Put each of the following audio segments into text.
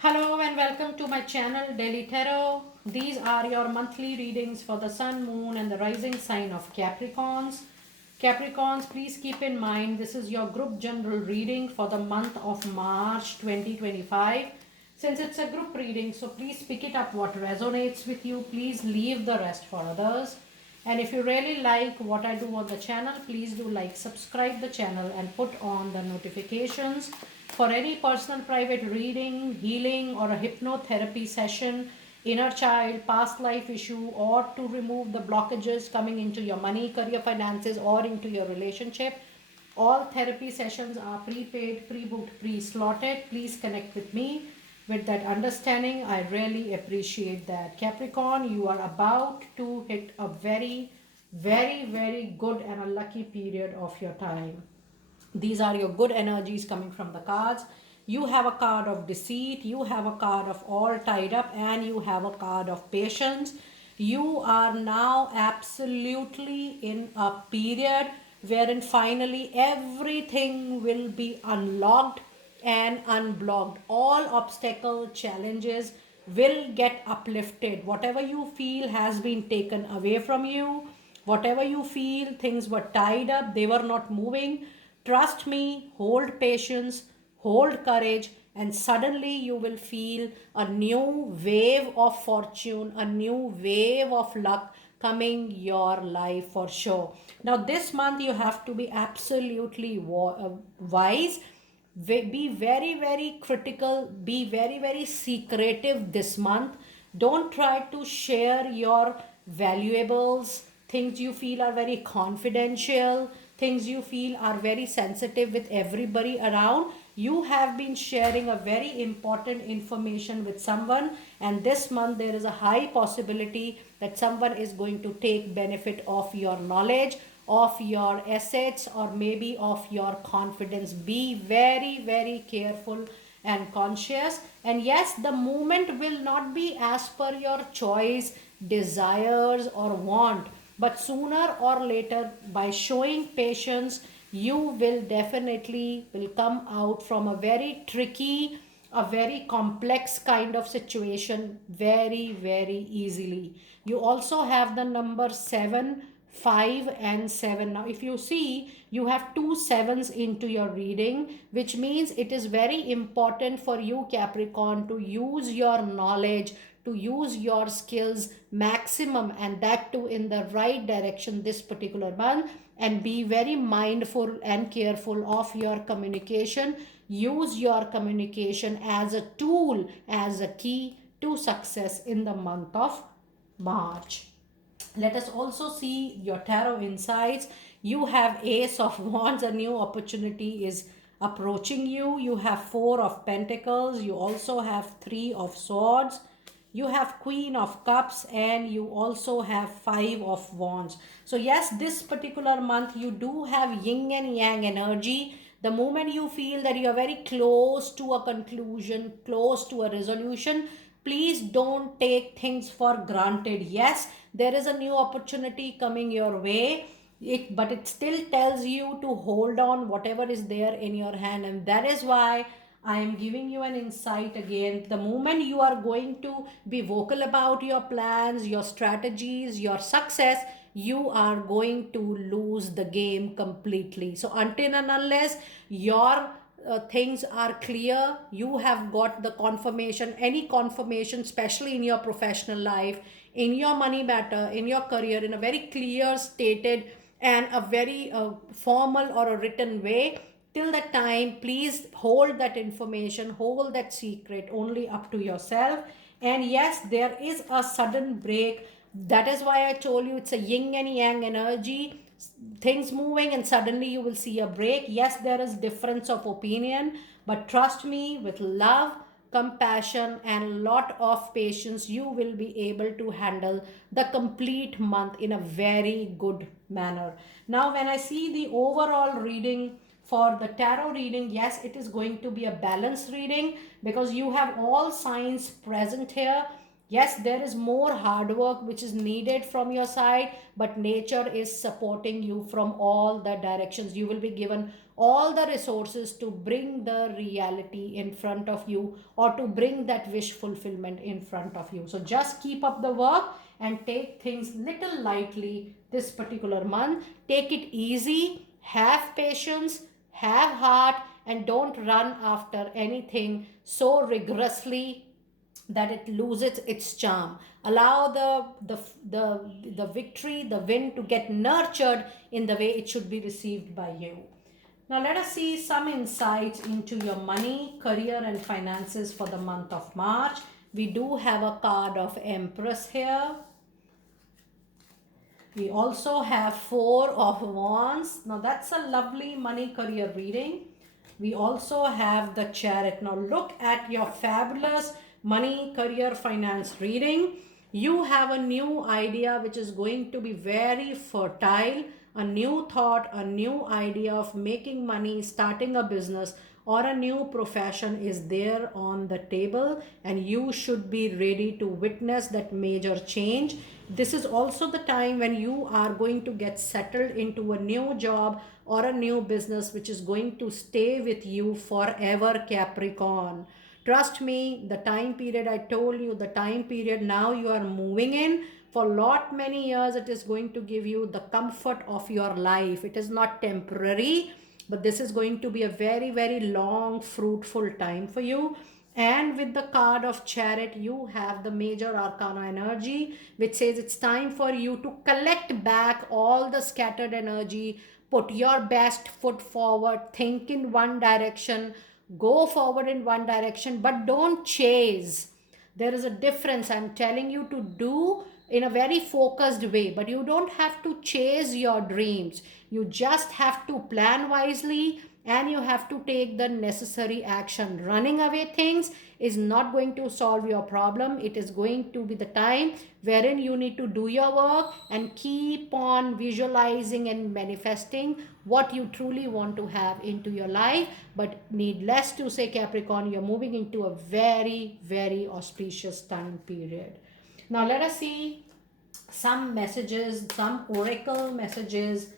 Hello and welcome to my channel Daily Tarot. These are your monthly readings for the Sun, Moon and the rising sign of Capricorns. Capricorns, please keep in mind this is your group general reading for the month of March 2025. Since it's a group reading, so please pick it up what resonates with you. Please leave the rest for others. And if you really like what I do on the channel, please do like, subscribe the channel and put on the notifications. For any personal private reading, healing or a hypnotherapy session, inner child, past life issue, or to remove the blockages coming into your money, career, finances or into your relationship, all therapy sessions are prepaid, pre-booked, pre-slotted. Please connect with me with that understanding. I really appreciate that. Capricorn, you are about to hit a very, very, very good and a lucky period of your time. These are your good energies coming from the cards. You have a card of deceit, you have a card of all tied up, and you have a card of patience. You are now absolutely in a period wherein finally everything will be unlocked and unblocked. All obstacle challenges will get uplifted. Whatever you feel has been taken away from you, whatever you feel things were tied up, they were not moving. Trust me, hold patience, hold courage, and suddenly you will feel a new wave of fortune, a new wave of luck coming your life for sure. Now, this month you have to be absolutely wise. Be very, very critical, be very, very secretive this month. Don't try to share your valuables, things you feel are very confidential, things you feel are very sensitive with everybody around. You have been sharing a very important information with someone, and this month there is a high possibility that someone is going to take benefit of your knowledge, of your assets, or maybe of your confidence. Be very, very careful and conscious. And yes, the movement will not be as per your choice, desires or want, but sooner or later, by showing patience, you will definitely will come out from a very tricky, a very complex kind of situation very, very easily. You also have the number 7, 5 and 7. Now if you see, you have two sevens into your reading, which means it is very important for you, Capricorn, to use your knowledge, to use your skills maximum, and that too in the right direction this particular month. And be very mindful and careful of your communication. Use your communication as a tool, as a key to success in the month of March. Let us also see your tarot insights. You have Ace of Wands, a new opportunity is approaching you. You have Four of Pentacles. You also have Three of Swords. You have Queen of Cups, and you also have Five of Wands. So yes, this particular month you do have yin and yang energy. The moment you feel that you are very close to a conclusion, close to a resolution, please don't take things for granted. Yes, there is a new opportunity coming your way, but it still tells you to hold on whatever is there in your hand. And that is why I am giving you an insight again. The moment you are going to be vocal about your plans, your strategies, your success, you are going to lose the game completely. So until and unless your things are clear, you have got the confirmation, any confirmation, especially in your professional life, in your money matter, in your career, in a very clear stated and a very formal or a written way. Till that time, please hold that information, hold that secret only up to yourself. And yes, there is a sudden break. That is why I told you it's a yin and yang energy. Things moving and suddenly you will see a break. Yes, there is difference of opinion, but trust me, with love, compassion and a lot of patience, you will be able to handle the complete month in a very good manner. Now when I see the overall reading for the tarot reading, yes, it is going to be a balanced reading because you have all signs present here. Yes, there is more hard work which is needed from your side, but nature is supporting you from all the directions. You will be given all the resources to bring the reality in front of you, or to bring that wish fulfillment in front of you. So just keep up the work and take things little lightly this particular month. Take it easy, have patience, have heart, and don't run after anything so rigorously that it loses its charm. Allow the victory, the win, to get nurtured in the way it should be received by you. Now let us see some insights into your money, career and finances for the month of March. We do have a card of Empress here. We also have Four of Wands. Now that's a lovely money career reading. We also have the Chariot. Now look at your fabulous money, career, finance reading. You have a new idea which is going to be very fertile, a new thought, a new idea of making money, starting a business, or a new profession is there on the table, and you should be ready to witness that major change. This is also the time when you are going to get settled into a new job or a new business which is going to stay with you forever, Capricorn. Trust me, the time period I told you, the time period now you are moving in, for lot many years it is going to give you the comfort of your life. It is not temporary, but this is going to be a very, very long, fruitful time for you. And with the card of Chariot, you have the major arcana energy, which says it's time for you to collect back all the scattered energy, put your best foot forward, think in one direction, go forward in one direction, but don't chase. There is a difference. I'm telling you to do in a very focused way, but you don't have to chase your dreams. You just have to plan wisely, and you have to take the necessary action. Running away things is not going to solve your problem. It is going to be the time wherein you need to do your work and keep on visualizing and manifesting what you truly want to have into your life. But needless to say, Capricorn, you're moving into a very, very auspicious time period. Now let us see some messages, some oracle messages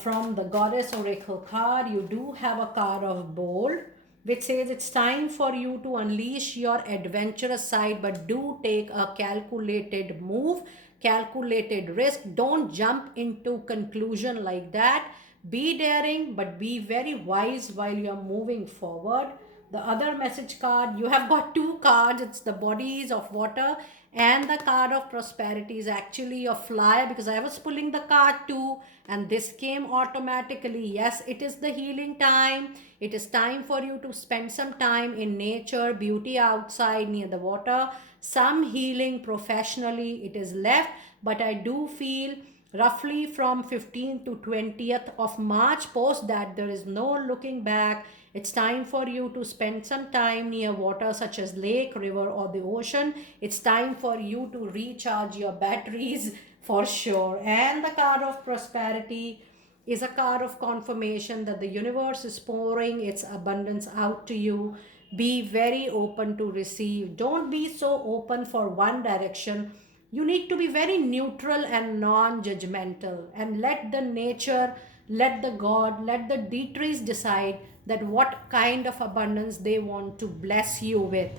from the Goddess Oracle card. You do have a card of Bold, which says it's time for you to unleash your adventurous side, but do take a calculated move, calculated risk. Don't jump into conclusion like that. Be daring, but be very wise while you're moving forward. The other message card, you have got two cards. It's the Bodies of Water, and the card of Prosperity is actually a flyer, because I was pulling the card too and this came automatically. Yes, it is the healing time. It is time for you to spend some time in nature, beauty outside near the water, some healing professionally. It is left, but I do feel roughly from 15th to 20th of March, post that there is no looking back. It's time for you to spend some time near water such as lake, river, or the ocean. It's time for you to recharge your batteries for sure. And the card of Prosperity is a card of confirmation that the universe is pouring its abundance out to you. Be very open to receive. Don't be so open for one direction. You need to be very neutral and non-judgmental, and let the nature, let the God, let the deities decide that what kind of abundance they want to bless you with,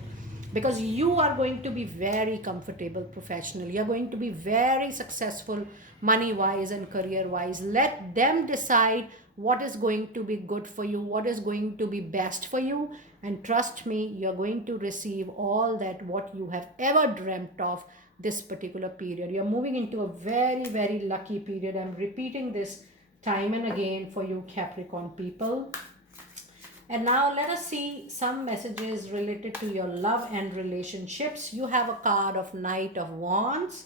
because you are going to be very comfortable professionally. You're going to be very successful money wise and career wise. Let them decide what is going to be good for you, what is going to be best for you, and trust me, you're going to receive all that what you have ever dreamt of this particular period. You're moving into a very, very lucky period. I'm repeating this time and again for you Capricorn people. And now let us see some messages related to your love and relationships. You have a card of Knight of Wands.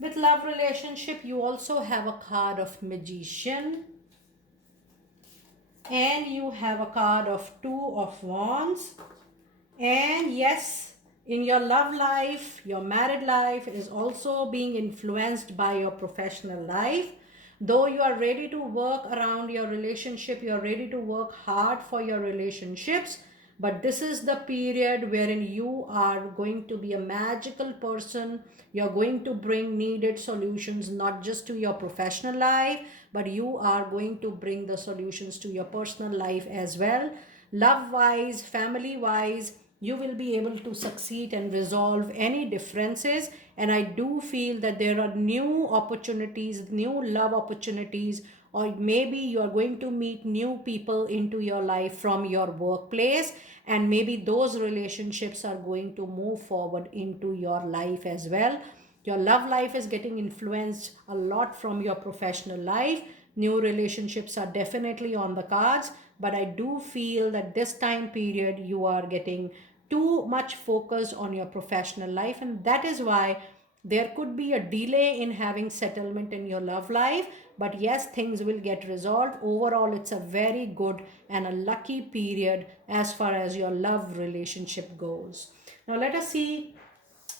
With love relationship, you also have a card of Magician. And you have a card of Two of Wands. And yes, in your love life, your married life is also being influenced by your professional life. Though you are ready to work around your relationship, you are ready to work hard for your relationships, but this is the period wherein you are going to be a magical person. You're going to bring needed solutions not just to your professional life, but you are going to bring the solutions to your personal life as well. Love wise, family wise, you will be able to succeed and resolve any differences. And I do feel that there are new opportunities, new love opportunities, or maybe you are going to meet new people into your life from your workplace, and maybe those relationships are going to move forward into your life as well. Your love life is getting influenced a lot from your professional life. New relationships are definitely on the cards, but I do feel that this time period you are getting too much focused on your professional life, and that is why there could be a delay in having settlement in your love life. But yes, things will get resolved. Overall, it's a very good and a lucky period as far as your love relationship goes. Now let us see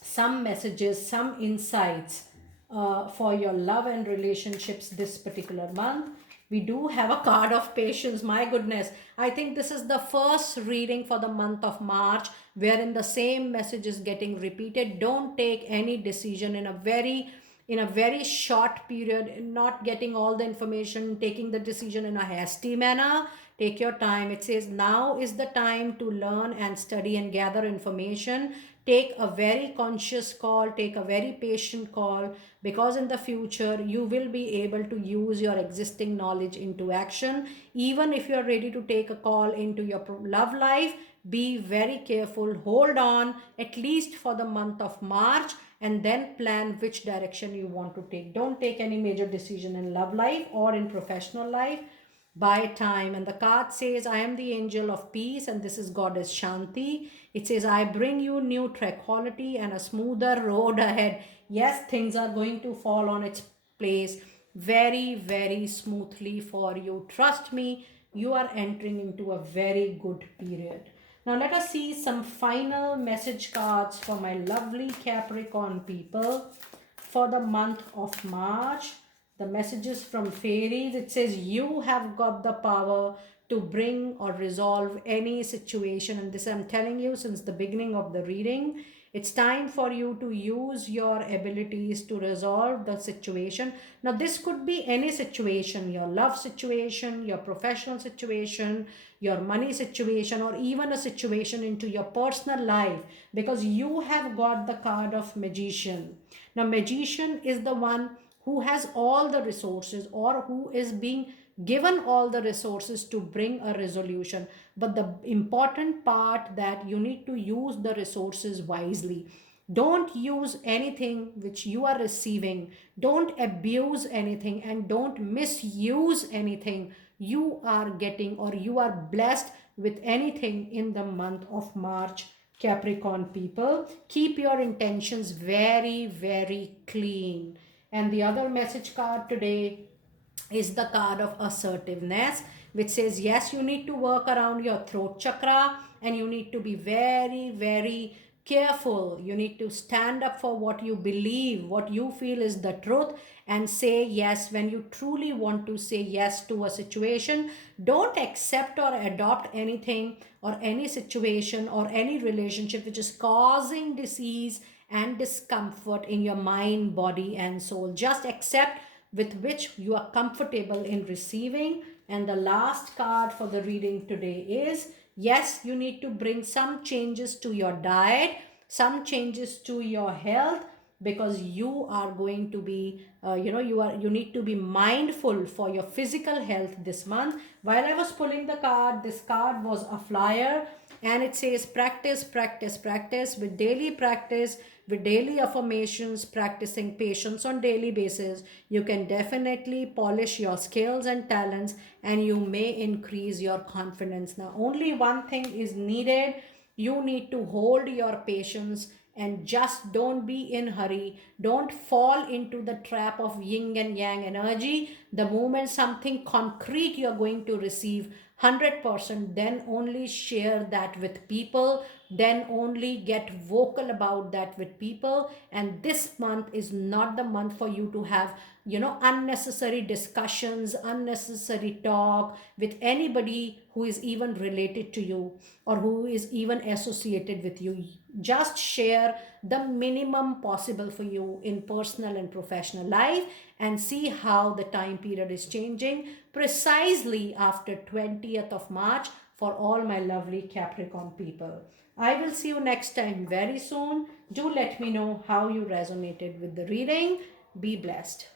some messages, some insights for your love and relationships this particular month. We do have a card of patience. My goodness, I think this is the first reading for the month of March wherein the same message is getting repeated. Don't take any decision in a very short period, not getting all the information, taking the decision in a hasty manner. Take your time. It says now is the time to learn and study and gather information. Take a very conscious call, take a very patient call, because in the future you will be able to use your existing knowledge into action. Even if you are ready to take a call into your love life, be very careful, hold on at least for the month of March, and then plan which direction you want to take. Don't take any major decision in love life or in professional life. Buy time. And the card says, I am the angel of peace, and this is Goddess Shanti. It says, I bring you new tranquility and a smoother road ahead. Yes, things are going to fall on its place very, very smoothly for you. Trust me, you are entering into a very good period. Now, let us see some final message cards for my lovely Capricorn people for the month of March. The messages from fairies, it says you have got the power to bring or resolve any situation, and this I'm telling you since the beginning of the reading. It's time for you to use your abilities to resolve the situation. Now this could be any situation, your love situation, your professional situation, your money situation, or even a situation into your personal life, because you have got the card of Magician. Now Magician is the one who has all the resources, or who is being given all the resources to bring a resolution. But the important part that you need to use the resources wisely. Don't use anything which you are receiving, don't abuse anything, and don't misuse anything you are getting or you are blessed with anything in the month of March. Capricorn people, keep your intentions very, very clean. And the other message card today is the card of assertiveness, which says yes, you need to work around your throat chakra, and you need to be very, very careful. You need to stand up for what you believe, what you feel is the truth, and say yes when you truly want to say yes to a situation. Don't accept or adopt anything or any situation or any relationship which is causing disease and discomfort in your mind, body, and soul. Just accept with which you are comfortable in receiving. And the last card for the reading today is yes, you need to bring some changes to your diet, some changes to your health, because you are going to be you need to be mindful for your physical health this month. While I was pulling the card, this card was a flyer, and it says practice, practice, practice. With daily practice, with daily affirmations, practicing patience on daily basis, you can definitely polish your skills and talents, and you may increase your confidence. Now only one thing is needed. You need to hold your patience and just don't be in hurry. Don't fall into the trap of yin and yang energy. The moment something concrete you're going to receive 100%, then only share that with people, then only get vocal about that with people. And this month is not the month for you to have, unnecessary discussions, unnecessary talk with anybody who is even related to you or who is even associated with you. Just share the minimum possible for you in personal and professional life, and see how the time period is changing precisely after 20th of March for all my lovely Capricorn people. I will see you next time very soon. Do let me know how you resonated with the reading. Be blessed.